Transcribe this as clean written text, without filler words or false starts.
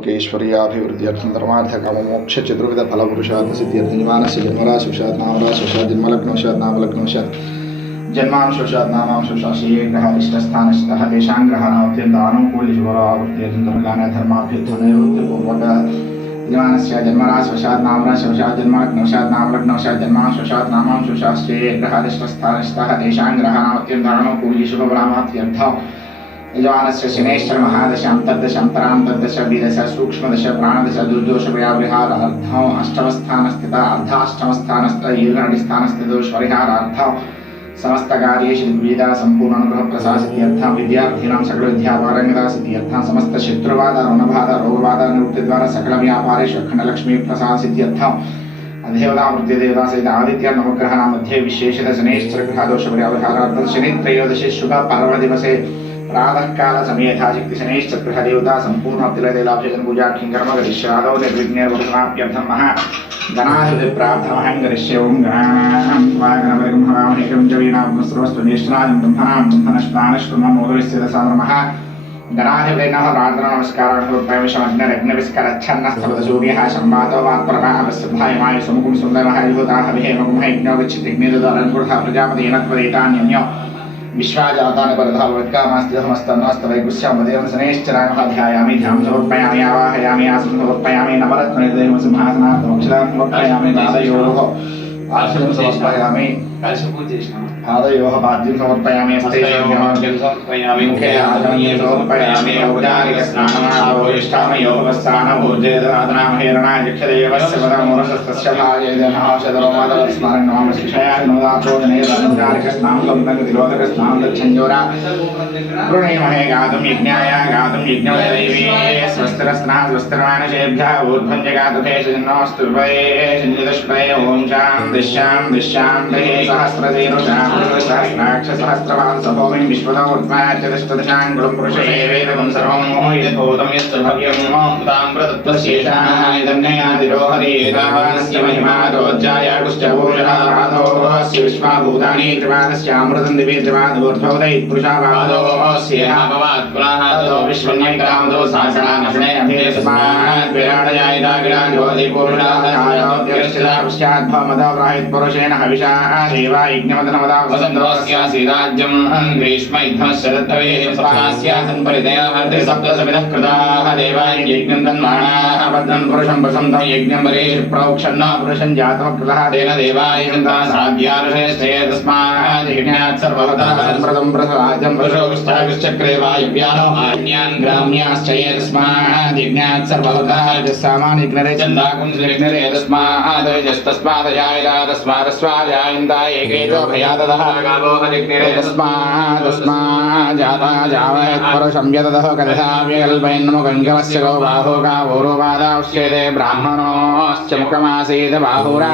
लोकेश्वर्याभिवृद्ध्यर्थं धर्मार्थकाममोक्ष चतुर्विध फलपुरुषार्थ सिद्ध्यर्थं निमानस्य जन्मराशिवशात् नामराशिवशात् जन्मलग्नवशात् नामलग्नवशात् जन्मांशवशात् नामांशवशात् श्रीग्रहरिष्टस्थानस्थः तेषां ग्रहाणामत्यन्तानुकूल्यशुभरावृत्त्यर्थं धर्मगानधर्माभ्युत्थानैवृत्तिपूर्वक यजमानस्य जन्मराशिवशात् नामराशिवशात् जन्मलग्नवशात् नामलग्नवशात् जन्मांशवशात् नामांशवशात् श्रीग्रहरिष्टस्थानस्थः तेषां ग्रहाणामत्यन्तानुकूल्यशुभरामात्यर्थः यजमानस्य शनैश्चर महादश अंतर्दश अंतरांतर्दश विदश सूक्ष्मदश प्राणदश दुर्दोष व्यावहारार्थम अष्टमस्थानस्थित अर्धाष्टमस्थानस्थ ईर्णस्थानस्थितोषपरिहारार्थम समस्त कार्येषु विविधा संपूर्ण अनुग्रह प्रसादित्यर्थम विद्यार्थिनां सकल विद्यापारंगता सिद्ध्यर्थम समस्त शत्रुबाधा ऋणबाधा रोगबाधा निवृत्ति द्वारा सकल व्यापारेषु अखंडलक्ष्मी प्रसादित्यर्थम देवता वृत्ति देवता सहित आदित्य नवग्रहाणां मध्ये विशेषतः शनैश्चर ग्रहदोष व्यावहारार्थम शनि त्रयोदशी शुभ पर्व दिवसे प्रातः काल समय यथाशक्ति शनैश्चक्रः देवता संपूर्ण तिलतैलाभिषेकं पूजा किंकर्म करिष्यादौ निर्विघ्नेन वर्तमाप्यर्थं महा गणाधिपति प्रार्थनां करिष्ये ओम गणानां त्वा गणपतिं हवामहे कविं च वीणां सर्वस्तु निष्णानं ब्रह्मणां ब्रह्मणस्नानश्रुतं मोदविस्य सामः गणाधिपति नमः प्रार्थना नमस्कारान् समर्पयामि शमग्नरग्नविस्करच्छन्नस्तवदसूर्यः संवादो वात्प्रभः वस्सुभायमाय समुखं सुन्दरः युवताः विहेमकुमः यज्ञोगच्छितिग्निदुदारन्कुढः प्रजापतेन त्वदेतान्यन्यो विश्वाजातानि परधावत्कामास्ति समस्तन्नस्तवैकुश्यामदेवं शनैश्चराणः ध्यायामि ध्यानं समर्पयामि आवाहयामि आसनं समर्पयामि नवरत्ननिर्देहं सिंहासनार्थमक्षरान् समर्पयामि पादयोः आसनं समर्पयामि पादयोः पाद्यं समर्पयामि समर्पयामि मुखे आचमनीयं समर्पयामि औपचारिकस्नानमावोष्ठामयोः वस्त्राणमूर्जेदनादनामहेरणाय जक्षदेवस्य पदमूरशस्तस्य भाजेदनः शतरोमादवस्मारं नमामि शिक्षयाय नोदाप्रोजनेदनुचारिकस्नानं संतङ्गतिरोधकस्नानं दच्छञ्जोरा प्रणयमहे गातुं यज्ञाय गातुं यज्ञदैवी स्वस्तिरस्नाः स्वस्तिर्मानशेभ्यः ऊर्ध्वं जगातुभेषजन्नोऽस्तु संयुतश्वरे ॐ शान्तिः सहस्रपाद सभौमिं विश्वतोर्ध्वाच्यतिष्ठदशाङ्गुलं पुरुषेवेदं सर्वं मोहितभूतं यश्च भव्यं ताम्रतत्त्वशेषायदन्ययादिरोहरीतावानस्य महिमादोज्जायाकुश्चभूषणादोऽस्य विश्वाभूतानि त्रिवादस्यामृतं दिवे त्रिवादोर्ध्वोदयित्पुरुषावादोऽस्येहाभवात्कुलाहादो विश्वन्यकामदो सासनानशने अभेस्मात् विराडयायितागिराजोदिपुरुषादयायोऽध्यक्षिता पश्चाद्भवमदप्राहितपुरुषेण हविषा देवा यज्ञमदनमदा वसन्तोऽस्यासीदाज्यं ग्रीष्म युद्धस्य दत्तवेः सभास्यासन् परिदयाः त्रिसप्तसविधः कृताः देवाय यज्ञं तन्माणाः भद्रं पुरुषं वसन्तं यज्ञं वरेषु प्रोक्षन्न पुरुषं जातमकृतः तेन देवाय साध्यार्षे तस्मात् यज्ञात् सर्वभूतः सम्प्रदं प्रसवाद्यं पुरुषोष्ठागश्चक्रे वायुव्यानो आन्यान् ग्राम्याश्च ये तस्मात् यज्ञात् सर्वभूतः यजस्सामान् यज्ञरे चन्दाकुं यज्ञरे तस्मात् यजस्तस्मादजायिता तस्मादस्वाजायन्ताय एकेजो भयाददः गावोह यज्ञरे तस्मात् जाता जावयत् पुरुषं यतदः कथाव्यकल्पयन्नमो गङ्गमस्य गो बाहो गावोरो वादावश्येते ब्राह्मणोश्च मुखमासीत् बाहुरा